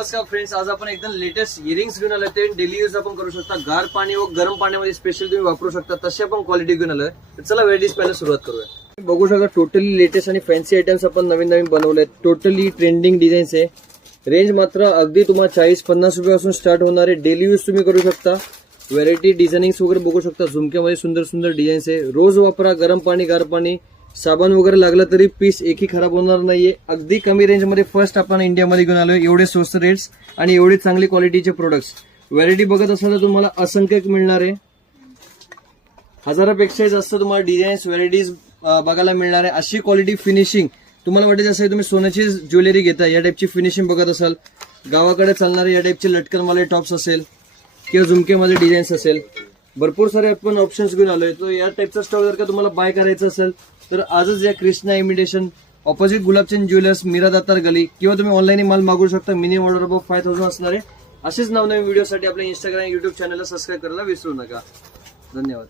नमस्कार फ्रेंड्स, आज आपण एकदम लेटेस्ट इयरिंग्स घेऊन आलोय. ते डेली यूज आपण करू शकता. गार पाणी व गरम पाण्यामध्ये स्पेशल तुम्ही वापरू शकता. तशी आपण क्वालिटी घेऊन आलोय. तर चला व्हेरायटीज पहिला सुरुवात करूया. बघू शकता टोटली लेटेस्ट आणि फॅन्सी आयटम्स आपण नवीन बनवले. टोटली ट्रेंडिंग डिझाईन्स आहे. रेंज मात्र अगदी तुम्हाला 40-50 रुपयापासून स्टार्ट होणार आहे. डेली यूज तुम्ही करू शकता. व्हेरायटी डिझायनिंग वगैरे बघू शकता. झुमक्यामध्ये सुंदर सुंदर डिझाईन्स आहे. रोज वापरा. गरम पाणी, गार पाणी, साबण वगैरे लागला तरी पीस एकही खराब होणार नाहीये. अगदी कमी रेंज मध्ये फर्स्ट आपण इंडियामध्ये घेऊन आलोय. एवढे स्वस्त रेट्स आणि एवढे चांगली क्वालिटीचे प्रोडक्ट्स. व्हरायटी बघत असाल तर तुम्हाला असंख्य मिळणार आहे. हजारापेक्षा जास्त तुम्हाला डिझाईन्स व्हरायटीज बघायला मिळणार आहे. अशी क्वालिटी फिनिशिंग तुम्हाला वाटेल जसं तुम्ही सोन्याची ज्वेलरी घेता या टाईपची फिनिशिंग बघत असाल. गावाकडे चालणारे या टाईपचे लटकनवाले टॉप्स असेल किंवा झुमकेमध्ये डिझाईन्स असेल, भरपूर सारे आपण ऑप्शन्स घेऊन आलोय. तर या टाईपचा स्टॉक जर का तुम्हाला बाय करायचं असेल तर आजच या Krishna imitation opposite Gulabchand jewellers, Meera Datar Gali, किंवा तुम्ही ऑनलाईन माल मागू शकता. मिनिमम ऑर्डर अबाउट 5000 असणार आहे. असेच नवनवीन व्हिडिओसाठी आपल्या इंस्टाग्राम, युट्यूब चॅनलला सबस्क्राईब करायला विसरू नका. धन्यवाद.